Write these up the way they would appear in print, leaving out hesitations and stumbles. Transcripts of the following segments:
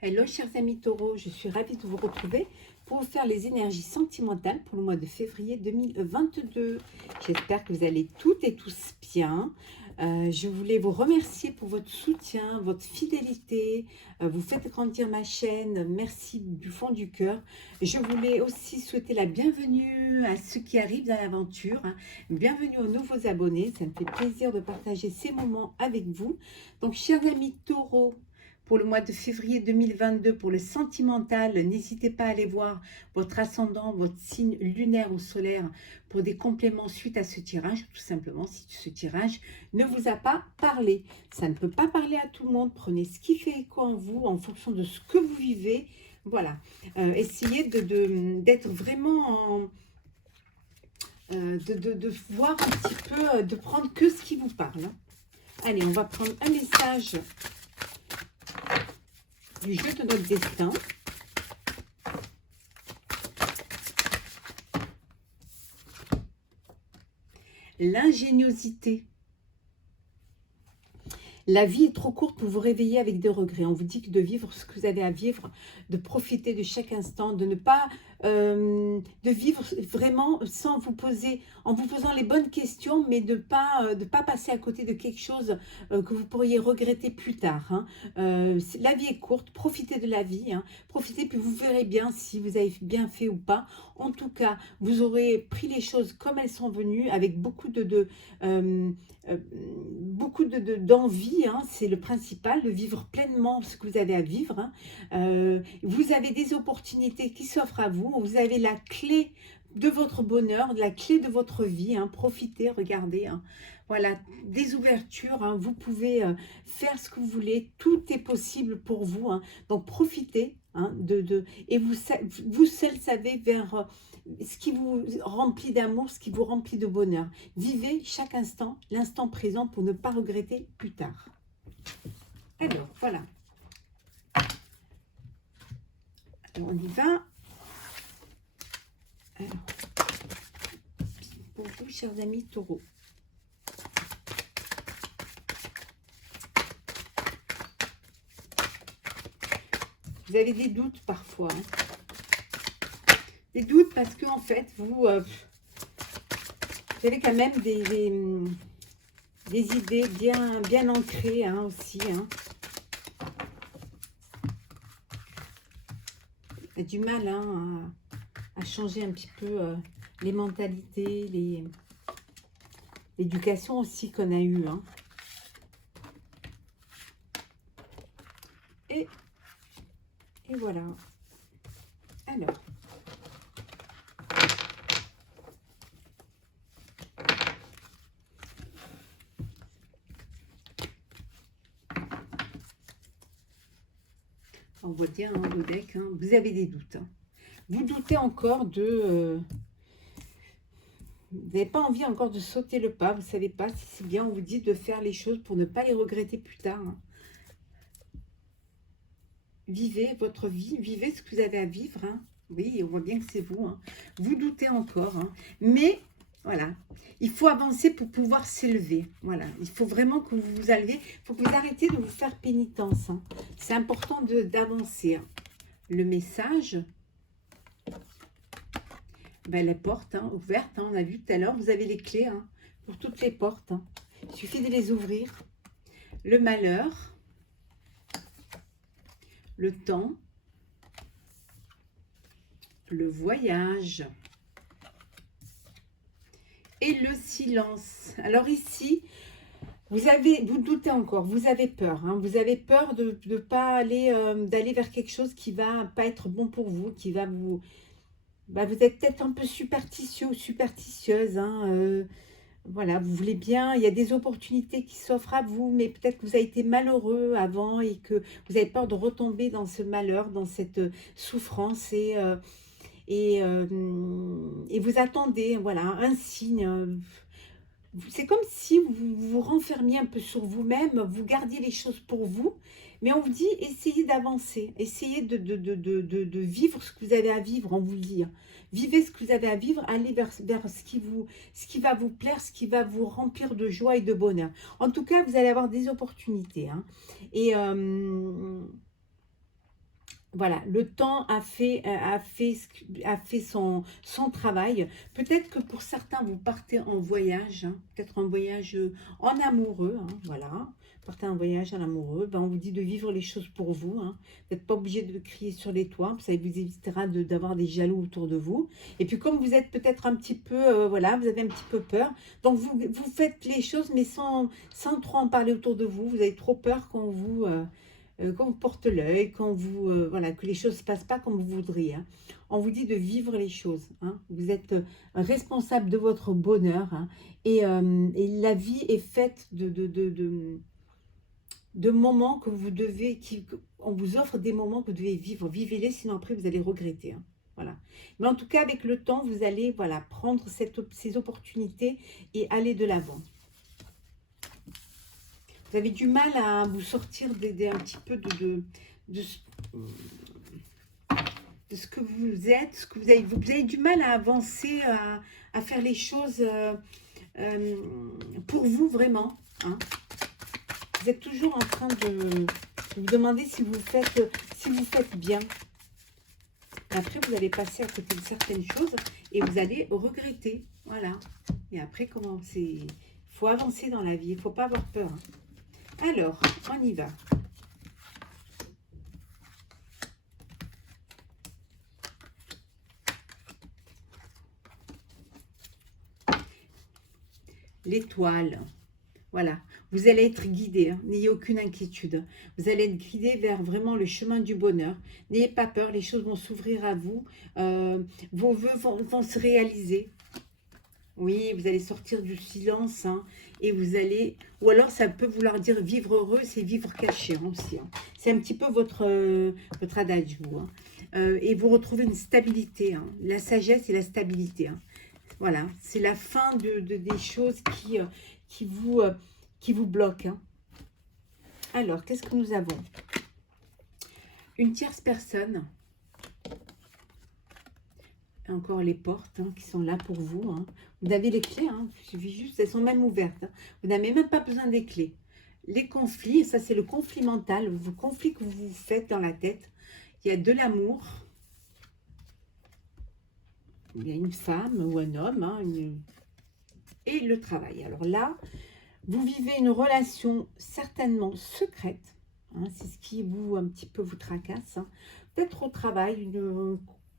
Hello chers amis taureaux, je suis ravie de vous retrouver pour vous faire les énergies sentimentales pour le mois de février 2022. J'espère que vous allez toutes et tous bien. Je voulais vous remercier pour votre soutien, votre fidélité. Vous faites grandir ma chaîne. Merci du fond du cœur. Je voulais aussi souhaiter la bienvenue à ceux qui arrivent dans l'aventure. Bienvenue aux nouveaux abonnés. Ça me fait plaisir de partager ces moments avec vous. Donc chers amis taureaux, pour le mois de février 2022, pour le sentimental, n'hésitez pas à aller voir votre ascendant, votre signe lunaire ou solaire pour des compléments suite à ce tirage, tout simplement si ce tirage ne vous a pas parlé. Ça ne peut pas parler à tout le monde, prenez ce qui fait écho en vous, en fonction de ce que vous vivez. Voilà, essayez d'être vraiment en... de voir un petit peu, de prendre que ce qui vous parle. Allez, on va prendre un message du jeu de notre destin. L'ingéniosité. La vie est trop courte pour vous réveiller avec des regrets. On vous dit que de vivre ce que vous avez à vivre, de profiter de chaque instant, de ne pas de vivre vraiment sans vous poser, en vous posant les bonnes questions, mais de pas passer à côté de quelque chose que vous pourriez regretter plus tard. Hein. La vie est courte, profitez de la vie, hein. Profitez, puis vous verrez bien si vous avez bien fait ou pas. En tout cas, vous aurez pris les choses comme elles sont venues, avec beaucoup d'envie, hein, c'est le principal, de vivre pleinement ce que vous avez à vivre. Hein. Vous avez des opportunités qui s'offrent à vous, vous avez la clé de votre bonheur, la clé de votre vie. Hein. Profitez, regardez. Hein. Voilà, des ouvertures, hein. Vous pouvez faire ce que vous voulez, tout est possible pour vous. Hein. Donc profitez, hein, et vous seul savez vers ce qui vous remplit d'amour, ce qui vous remplit de bonheur. Vivez chaque instant, l'instant présent pour ne pas regretter plus tard. Alors, voilà. Alors, on y va. Alors, pour vous, chers amis taureaux. Vous avez des doutes parfois. Hein. Des doutes parce que en fait, vous avez quand même des idées bien ancrées, hein, aussi. Hein. Il y a du mal, hein, à changer un petit peu les mentalités, l'éducation aussi qu'on a eue. Hein. Et voilà. Alors. On voit bien, hein, le deck, hein, vous avez des doutes. Hein. Vous doutez encore de... vous n'avez pas envie encore de sauter le pas. Vous ne savez pas si c'est bien, on vous dit de faire les choses pour ne pas les regretter plus tard. Hein. Vivez votre vie, vivez ce que vous avez à vivre. Hein. Oui, on voit bien que c'est vous. Hein. Vous doutez encore. Hein. Mais, voilà, il faut avancer pour pouvoir s'élever. Voilà, il faut vraiment que vous vous élevez. Il faut que vous arrêtiez de vous faire pénitence. Hein. C'est important d'avancer. Hein. Le message, ben, les portes, hein, ouvertes, hein, on a vu tout à l'heure, vous avez les clés, hein, pour toutes les portes. Hein. Il suffit de les ouvrir. Le malheur, le temps, le voyage et le silence. Alors ici, vous doutez encore, vous avez peur. Hein, vous avez peur de ne pas aller, d'aller vers quelque chose qui va pas être bon pour vous, qui va vous... Bah, vous êtes peut-être un peu superstitieux ou superstitieuse. Hein, voilà, vous voulez bien, il y a des opportunités qui s'offrent à vous, mais peut-être que vous avez été malheureux avant et que vous avez peur de retomber dans ce malheur, dans cette souffrance et vous attendez, voilà, un signe. C'est comme si vous vous renfermiez un peu sur vous-même, vous gardiez les choses pour vous, mais on vous dit, essayez d'avancer, essayez de vivre ce que vous avez à vivre, on vous le dit. Hein. Vivez ce que vous avez à vivre, allez vers ce qui va vous plaire, ce qui va vous remplir de joie et de bonheur. En tout cas, vous allez avoir des opportunités. Hein. Et Voilà, le temps a fait son travail. Peut-être que pour certains, vous partez en voyage, hein, peut-être un voyage en amoureux, hein, voilà. Partez en voyage en amoureux, ben, on vous dit de vivre les choses pour vous. Hein. Vous n'êtes pas obligé de crier sur les toits, ça vous évitera d'avoir des jaloux autour de vous. Et puis comme vous êtes peut-être un petit peu, voilà, vous avez un petit peu peur, donc vous faites les choses, mais sans trop en parler autour de vous. Vous avez trop peur quand vous porte l'œil, voilà, que les choses ne se passent pas comme vous voudriez. Hein. On vous dit de vivre les choses. Hein. Vous êtes responsable de votre bonheur. Hein. Et la vie est faite de moments que vous devez, on vous offre des moments que vous devez vivre. Vivez-les, sinon après vous allez regretter. Hein. Voilà. Mais en tout cas, avec le temps, vous allez voilà, prendre ces opportunités et aller de l'avant. Vous avez du mal à vous sortir un petit peu de ce que vous êtes, vous avez du mal à avancer, à faire les choses pour vous vraiment. Hein. Vous êtes toujours en train de vous demander si vous faites bien. Après, vous allez passer à côté de certaines choses et vous allez regretter. Voilà. Et après, il faut avancer dans la vie, il ne faut pas avoir peur. Hein. Alors, on y va. L'étoile. Voilà, vous allez être guidé, hein. N'ayez aucune inquiétude. Vous allez être guidé vers vraiment le chemin du bonheur. N'ayez pas peur, les choses vont s'ouvrir à vous. Vos vœux vont se réaliser. Oui, vous allez sortir du silence, hein, et vous allez... Ou alors, ça peut vouloir dire vivre heureux, c'est vivre caché hein, aussi. Hein. C'est un petit peu votre adage, vous. Hein. Et vous retrouvez une stabilité, hein, la sagesse et la stabilité. Hein. Voilà, c'est la fin des choses qui vous, euh, qui vous bloquent. Hein. Alors, qu'est-ce que nous avons? Une tierce personne. Encore les portes hein, qui sont là pour vous. Hein. Vous avez les clés, hein. Il suffit juste, elles sont même ouvertes. Hein. Vous n'avez même pas besoin des clés. Les conflits, ça c'est le conflit mental, vos conflits que vous vous faites dans la tête. Il y a de l'amour. Il y a une femme ou un homme. Hein, et le travail. Alors là, vous vivez une relation certainement secrète. Hein, c'est ce qui un petit peu vous tracasse. Hein. Peut-être au travail,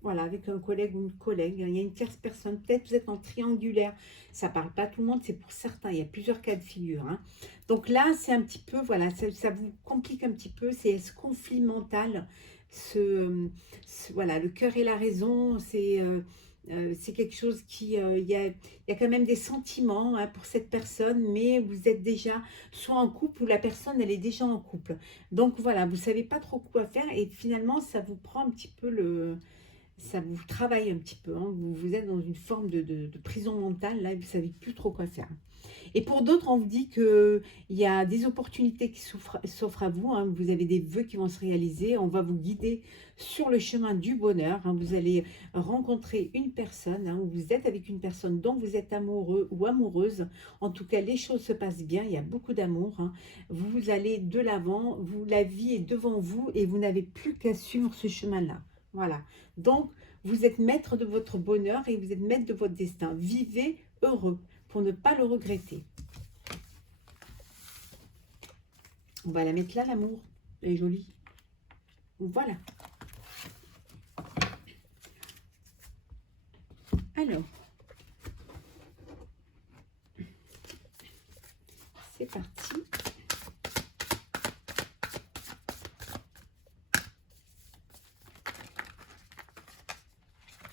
voilà, avec un collègue ou une collègue. Il y a une tierce personne. Peut-être vous êtes en triangulaire. Ça ne parle pas à tout le monde, c'est pour certains. Il y a plusieurs cas de figure. Hein. Donc là, c'est un petit peu, voilà, ça vous complique un petit peu. C'est ce conflit mental. Voilà, le cœur et la raison, c'est quelque chose il y a quand même des sentiments hein, pour cette personne, mais vous êtes déjà soit en couple ou la personne, elle est déjà en couple. Donc voilà, vous ne savez pas trop quoi faire et finalement, ça vous prend un petit peu ça vous travaille un petit peu. Hein. Vous êtes dans une forme de prison mentale, là, et vous ne savez plus trop quoi faire. Et pour d'autres, on vous dit qu'il y a des opportunités qui s'offrent à vous. Hein. Vous avez des vœux qui vont se réaliser. On va vous guider sur le chemin du bonheur. Hein. Vous allez rencontrer une personne. Hein, vous êtes avec une personne dont vous êtes amoureux ou amoureuse. En tout cas, les choses se passent bien. Il y a beaucoup d'amour. Hein. Vous allez de l'avant. La vie est devant vous et vous n'avez plus qu'à suivre ce chemin-là. Voilà. Donc, vous êtes maître de votre bonheur et vous êtes maître de votre destin. Vivez heureux pour ne pas le regretter. On va la mettre là, l'amour. Elle est jolie. Voilà. Alors, c'est parti.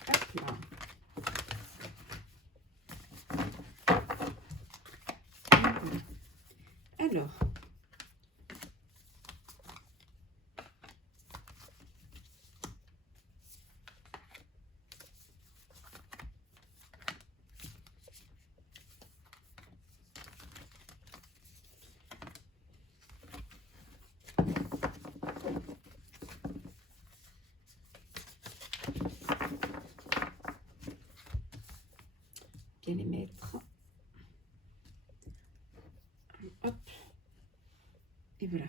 Hop là. Alors, bien les mettre. Hop. Et voilà.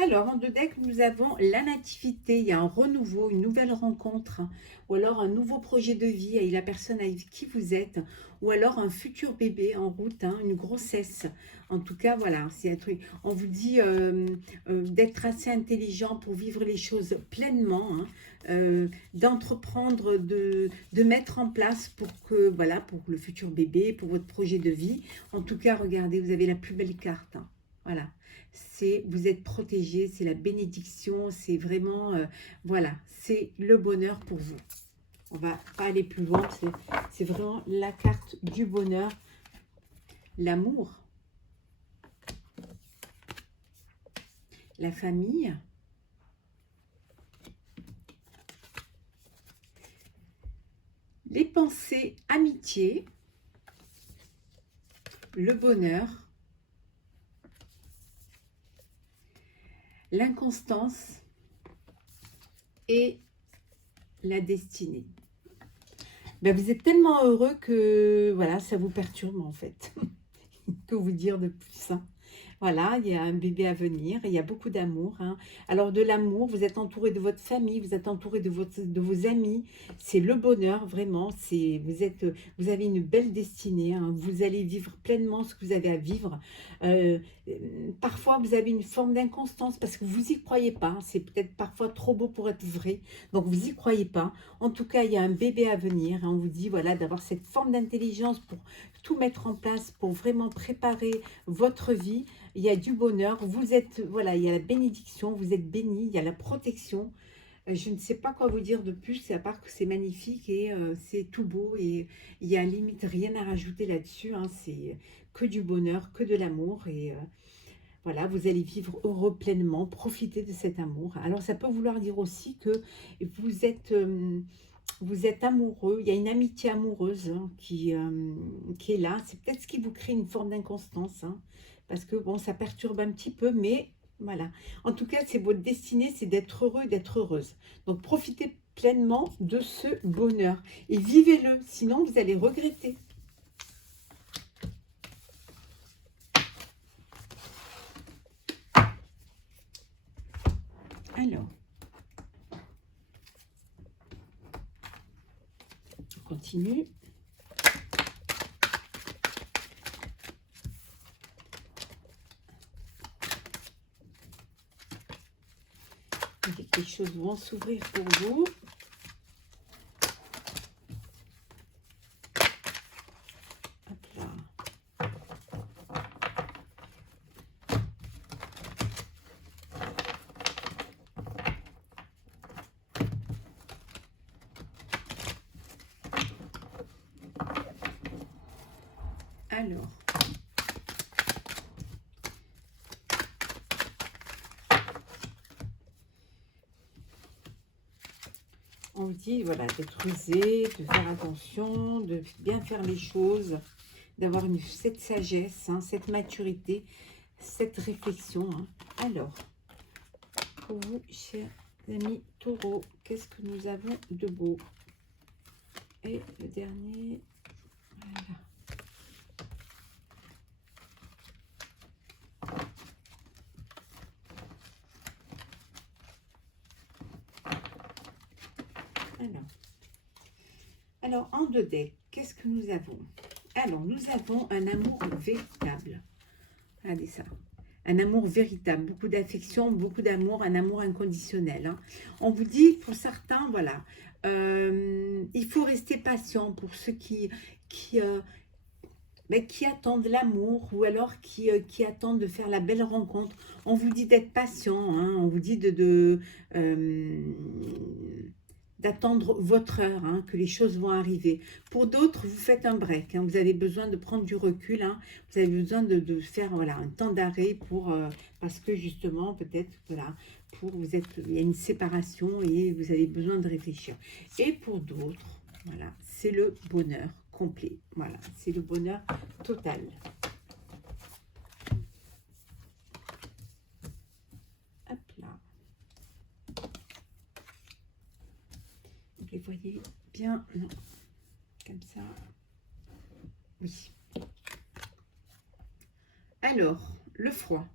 Alors, en deux decks, nous avons la nativité. Il y a un renouveau, une nouvelle rencontre, hein, ou alors un nouveau projet de vie avec la personne avec qui vous êtes, ou alors un futur bébé en route, hein, une grossesse. En tout cas, voilà, c'est un truc. On vous dit d'être assez intelligent pour vivre les choses pleinement, hein, d'entreprendre, de mettre en place pour que, voilà, pour le futur bébé, pour votre projet de vie. En tout cas, regardez, vous avez la plus belle carte, hein. Voilà, c'est vous êtes protégé, c'est la bénédiction, c'est vraiment, voilà, c'est le bonheur pour vous. On va pas aller plus loin, c'est vraiment la carte du bonheur, l'amour, la famille, les pensées, amitié, le bonheur, l'inconstance et la destinée. Ben, vous êtes tellement heureux que voilà, ça vous perturbe en fait. Que vous dire de plus, hein. Voilà, il y a un bébé à venir, il y a beaucoup d'amour, hein. Alors de l'amour, vous êtes entouré de votre famille, vous êtes entouré de vos amis, c'est le bonheur vraiment, vous avez une belle destinée, hein. Vous allez vivre pleinement ce que vous avez à vivre. Euh, Parfois vous avez une forme d'inconstance parce que vous y croyez pas, c'est peut-être parfois trop beau pour être vrai, donc vous y croyez pas. En tout cas, il y a un bébé à venir, hein. On vous dit voilà d'avoir cette forme d'intelligence pour tout mettre en place, pour vraiment préparer votre vie. Il y a du bonheur, vous êtes, voilà, il y a la bénédiction, vous êtes béni, il y a la protection. Je ne sais pas quoi vous dire de plus, à part que c'est magnifique et c'est tout beau et il y a limite rien à rajouter là-dessus, hein. C'est que du bonheur, que de l'amour et voilà, vous allez vivre heureux pleinement, profiter de cet amour. Alors ça peut vouloir dire aussi que vous êtes... vous êtes amoureux, il y a une amitié amoureuse, hein, qui est là. C'est peut-être ce qui vous crée une forme d'inconstance, hein, parce que bon, ça perturbe un petit peu, mais voilà. En tout cas, c'est votre destinée, c'est d'être heureux et d'être heureuse. Donc, profitez pleinement de ce bonheur et vivez-le, sinon vous allez regretter. Alors, on continue. Les choses vont s'ouvrir pour vous. Hop là. Alors, on vous dit voilà, d'être rusé, de faire attention, de bien faire les choses, d'avoir cette sagesse, hein, cette maturité, cette réflexion, hein. Alors, pour vous, chers amis taureaux, qu'est-ce que nous avons de beau? Et le dernier, voilà. Alors, en deux decks, qu'est-ce que nous avons? Alors, nous avons un amour véritable. Regardez ça. Un amour véritable, beaucoup d'affection, beaucoup d'amour, un amour inconditionnel, hein. On vous dit, pour certains, voilà, il faut rester patient pour ceux qui attendent l'amour ou alors qui attendent de faire la belle rencontre. On vous dit d'être patient, hein. On vous dit d'attendre votre heure, hein, que les choses vont arriver. Pour d'autres, vous faites un break, hein, vous avez besoin de prendre du recul, hein, vous avez besoin de faire voilà, un temps d'arrêt pour parce que justement, peut-être, voilà, il y a une séparation et vous avez besoin de réfléchir. Et pour d'autres, voilà, c'est le bonheur complet, voilà, c'est le bonheur total. Hop là. Vous les voyez bien, non, comme ça, oui. Alors, le froid.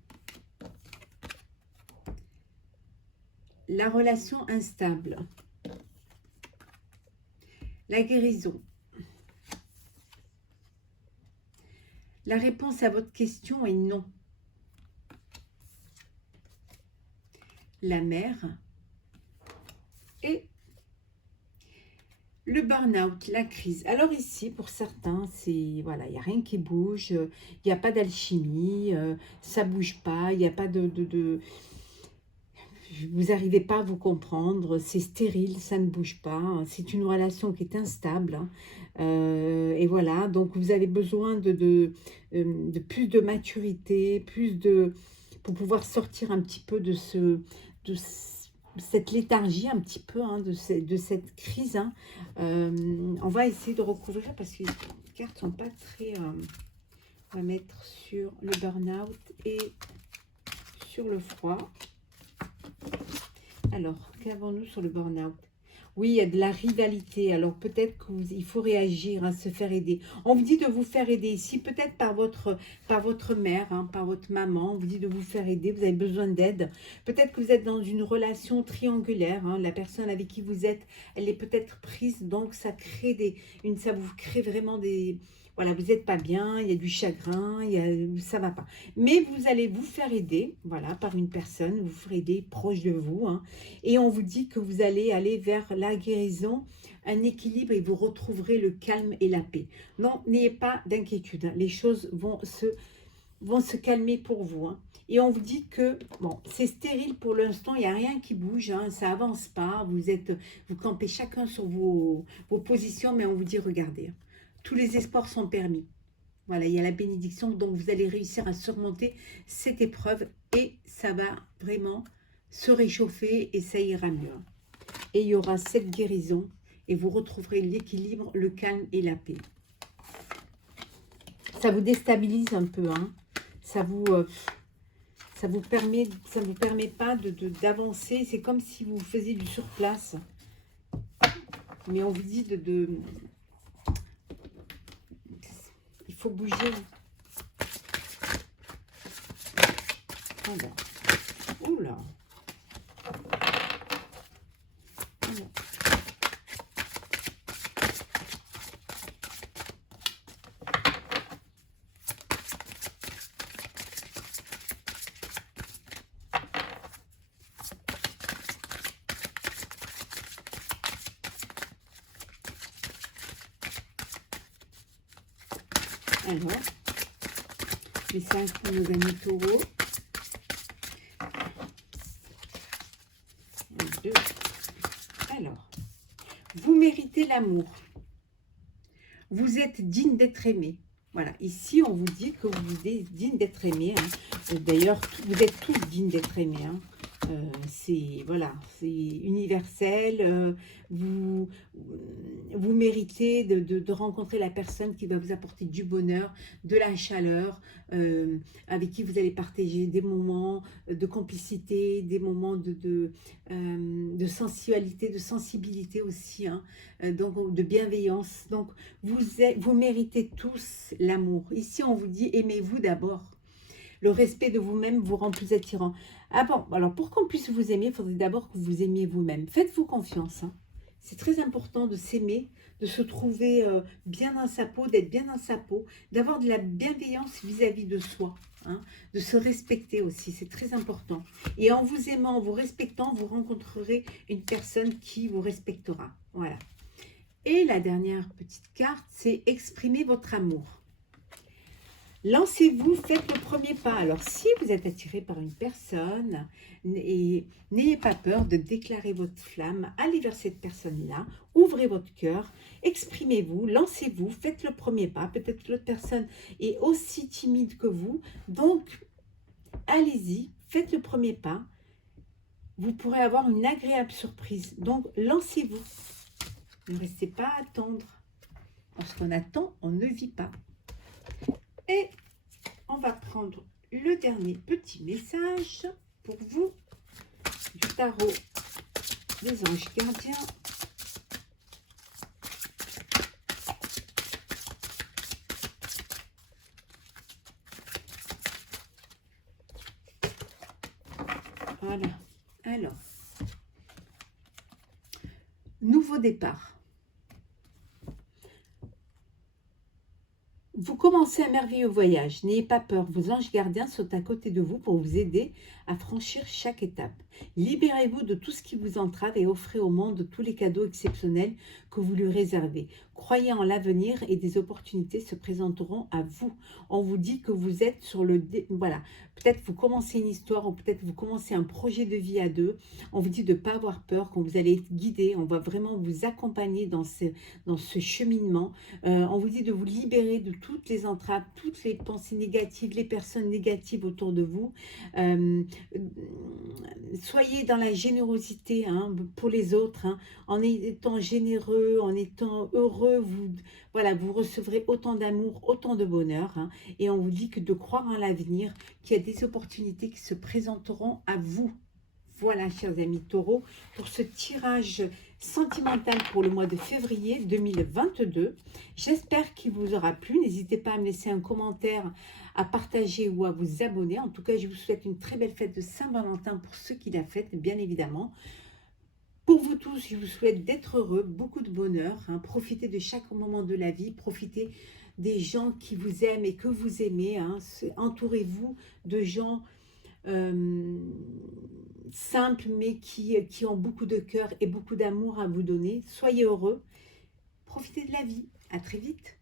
la relation instable, la guérison. La réponse à votre question est non. La mer et le burn-out, la crise. Alors ici, pour certains, c'est voilà, il n'y a rien qui bouge, il n'y a pas d'alchimie, ça bouge pas, il n'y a pas vous n'arrivez pas à vous comprendre, c'est stérile, ça ne bouge pas, c'est une relation qui est instable. Et voilà, donc vous avez besoin de plus de maturité, pour pouvoir sortir un petit peu de cette léthargie, un petit peu, hein, de cette crise. Hein. On va essayer de recouvrir parce que les cartes ne sont pas très... on va mettre sur le burn-out et sur le froid. Alors, qu'avons-nous sur le burn-out? Oui, il y a de la rivalité. Alors, peut-être qu'il faut réagir, hein, se faire aider. On vous dit de vous faire aider ici, peut-être par votre mère, hein, par votre maman. On vous dit de vous faire aider, vous avez besoin d'aide. Peut-être que vous êtes dans une relation triangulaire. Hein, la personne avec qui vous êtes, elle est peut-être prise. Donc, ça vous crée vraiment des... Voilà, vous n'êtes pas bien, il y a du chagrin, ça ne va pas. Mais vous allez vous faire aider, voilà, par une personne, vous faire aider proche de vous. Hein, et on vous dit que vous allez aller vers la guérison, un équilibre et vous retrouverez le calme et la paix. Non, n'ayez pas d'inquiétude, hein, les choses vont se calmer pour vous. Hein. Et on vous dit que, bon, c'est stérile pour l'instant, il n'y a rien qui bouge, hein, ça avance pas, vous campez chacun sur vos positions, mais on vous dit, regardez, tous les espoirs sont permis. Voilà, il y a la bénédiction, donc vous allez réussir à surmonter cette épreuve et ça va vraiment se réchauffer et ça ira mieux. Et il y aura cette guérison et vous retrouverez l'équilibre, le calme et la paix. Ça vous déstabilise un peu, hein. Ça vous permet pas d'avancer. C'est comme si vous faisiez du surplace. Mais on vous dit il faut bouger. Voilà. Oula. Alors, les 5 pour nos amis taureaux. 2. Alors, vous méritez l'amour. Vous êtes digne d'être aimé. Voilà, ici on vous dit que vous êtes digne d'être aimé. Hein. D'ailleurs, vous êtes tous dignes d'être aimés. Hein. Voilà, c'est universel. Vous méritez de rencontrer la personne qui va vous apporter du bonheur, de la chaleur, avec qui vous allez partager des moments de complicité, des moments de sensualité, de sensibilité aussi, hein, donc de bienveillance. Donc vous méritez tous l'amour. Ici on vous dit aimez-vous d'abord. Le respect de vous-même vous rend plus attirant. Ah bon, alors pour qu'on puisse vous aimer, il faudrait d'abord que vous aimiez vous-même. Faites-vous confiance. Hein. C'est très important de s'aimer, de se trouver bien dans sa peau, d'être bien dans sa peau, d'avoir de la bienveillance vis-à-vis de soi, hein, de se respecter aussi, c'est très important. Et en vous aimant, en vous respectant, vous rencontrerez une personne qui vous respectera. Voilà. Et la dernière petite carte, c'est exprimer votre amour. Lancez-vous, faites le premier pas. Alors, si vous êtes attiré par une personne, n'ayez pas peur de déclarer votre flamme. Allez vers cette personne-là, ouvrez votre cœur, exprimez-vous, lancez-vous, faites le premier pas. Peut-être que l'autre personne est aussi timide que vous. Donc, allez-y, faites le premier pas. Vous pourrez avoir une agréable surprise. Donc, lancez-vous. Ne restez pas à attendre. Lorsqu'on attend, on ne vit pas. Et on va prendre le dernier petit message pour vous du tarot des anges gardiens. Voilà. Alors, Nouveau départ. Vous commencez un merveilleux voyage. N'ayez pas peur, vos anges gardiens sont à côté de vous pour vous aider à franchir chaque étape. Libérez-vous de tout ce qui vous entrave et offrez au monde tous les cadeaux exceptionnels que vous lui réservez. Croyez en l'avenir et des opportunités se présenteront à vous. On vous dit que vous êtes sur le... Voilà, peut-être vous commencez une histoire ou peut-être vous commencez un projet de vie à deux. On vous dit de ne pas avoir peur, qu'on vous allez être guidé. On va vraiment vous accompagner dans ce cheminement. On vous dit de vous libérer de toutes les entraves, toutes les pensées négatives, les personnes négatives autour de vous. Soyez dans la générosité pour les autres, en étant généreux, en étant heureux, voilà, vous recevrez autant d'amour, autant de bonheur. Et on vous dit que de croire en l'avenir, qu'il y a des opportunités qui se présenteront à vous. Voilà, chers amis taureaux, pour ce tirage sentimental pour le mois de février 2022. J'espère qu'il vous aura plu. N'hésitez pas à me laisser un commentaire, à partager ou à vous abonner. En tout cas, je vous souhaite une très belle fête de Saint-Valentin pour ceux qui la fêtent, bien évidemment. Pour vous tous, je vous souhaite d'être heureux, beaucoup de bonheur. Profitez de chaque moment de la vie. Profitez des gens qui vous aiment et que vous aimez. Entourez-vous de gens... simples mais qui ont beaucoup de cœur et beaucoup d'amour à vous donner. Soyez heureux, profitez de la vie. À très vite.